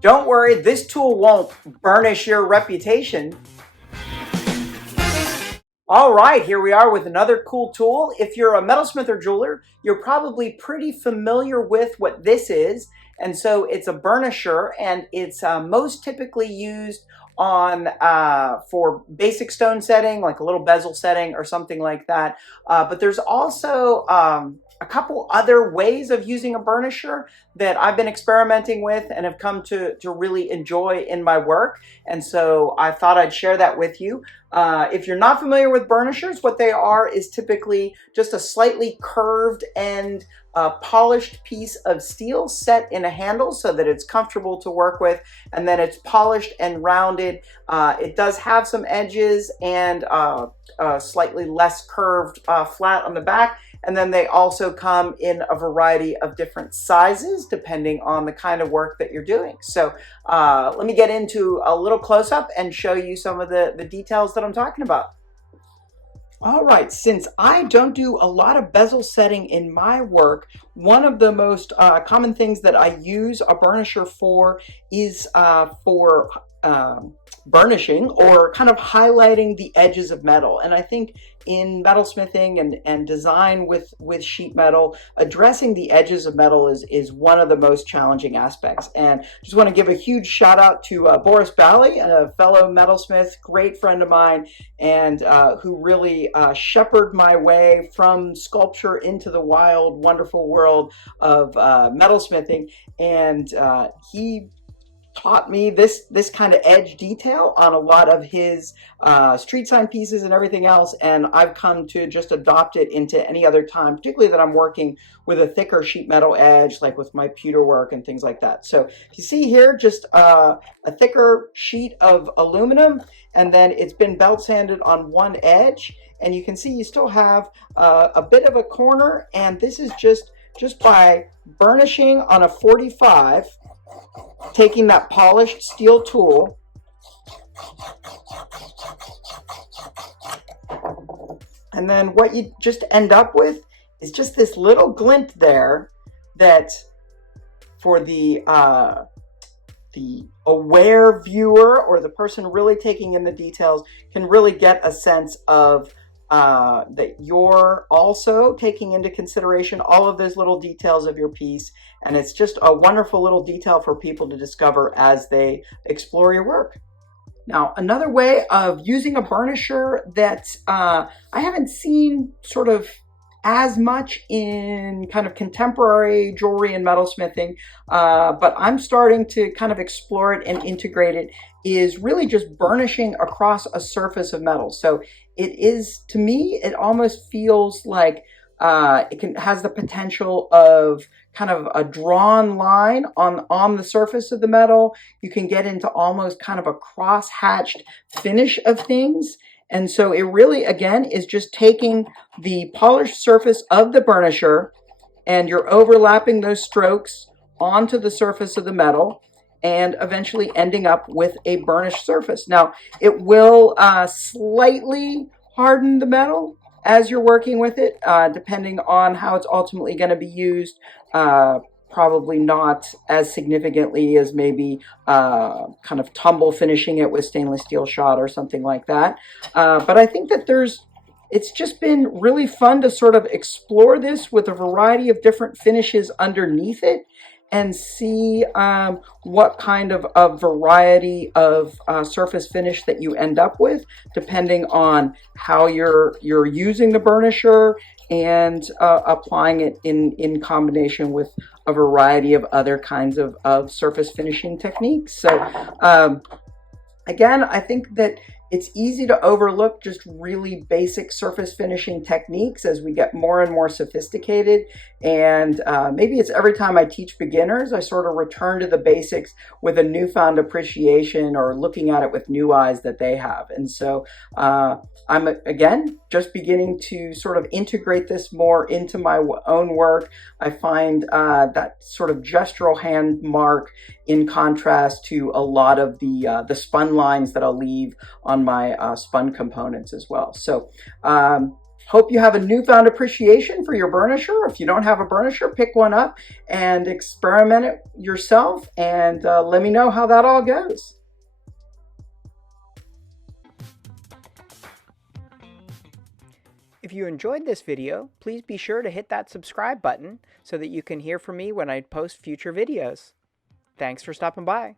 Don't worry, this tool won't burnish your reputation. All right, here we are with another cool tool. If you're a metalsmith or jeweler, you're probably pretty familiar with what this is. And so it's a burnisher, and it's most typically used on for basic stone setting, like a little bezel setting or something like that. But there's also a couple other ways of using a burnisher that I've been experimenting with and have come to really enjoy in my work. And so I thought I'd share that with you. If you're not familiar with burnishers, what they are is typically just a slightly curved and polished piece of steel set in a handle so that it's comfortable to work with, and then it's polished and rounded. It does have some edges and slightly less curved flat on the back. And then they also come in a variety of different sizes depending on the kind of work that you're doing. So let me get into a little close-up and show you some of the details that I'm talking about. All right, since I don't do a lot of bezel setting in my work, one of the most common things that I use a burnisher for is for burnishing or kind of highlighting the edges of metal. And I think in metalsmithing and design with sheet metal, addressing the edges of metal is one of the most challenging aspects. And just want to give a huge shout out to Boris Bally, a fellow metalsmith, great friend of mine, and who really shepherded my way from sculpture into the wild, wonderful world of metalsmithing. And he taught me this kind of edge detail on a lot of his street sign pieces and everything else, and I've come to just adopt it into any other time, particularly that I'm working with a thicker sheet metal edge, like with my pewter work and things like that. So you see here, just a thicker sheet of aluminum, and then it's been belt sanded on one edge, and you can see you still have a bit of a corner, and this is just by burnishing on a 45, taking that polished steel tool and then what you just end up with is just this little glint there that for the aware viewer or the person really taking in the details can really get a sense of that you're also taking into consideration all of those little details of your piece, and it's just a wonderful little detail for people to discover as they explore your work. Now, another way of using a burnisher that I haven't seen sort of as much in kind of contemporary jewelry and metalsmithing, but I'm starting to kind of explore it and integrate it, is really just burnishing across a surface of metal. So it is, to me, it almost feels like it has the potential of kind of a drawn line on the surface of the metal. You can get into almost kind of a cross-hatched finish of things. And so it really, again, is just taking the polished surface of the burnisher and you're overlapping those strokes onto the surface of the metal and eventually ending up with a burnished surface. Now, it will slightly harden the metal as you're working with it, depending on how it's ultimately going to be used. Probably not as significantly as maybe kind of tumble finishing it with stainless steel shot or something like that. But I think that it's just been really fun to sort of explore this with a variety of different finishes underneath it and see what kind of a variety of surface finish that you end up with, depending on how you're using the burnisher and applying it in combination with a variety of other kinds of surface finishing techniques. So again, I think that it's easy to overlook just really basic surface finishing techniques as we get more and more sophisticated. And maybe it's every time I teach beginners, I sort of return to the basics with a newfound appreciation or looking at it with new eyes that they have. And so I'm, again, just beginning to sort of integrate this more into my own work. I find that sort of gestural hand mark in contrast to a lot of the spun lines that I'll leave on my spun components as well. So Hope you have a newfound appreciation for your burnisher. If you don't have a burnisher, pick one up and experiment it yourself, and let me know how that all goes. If you enjoyed this video, please be sure to hit that subscribe button so that you can hear from me when I post future videos. Thanks for stopping by.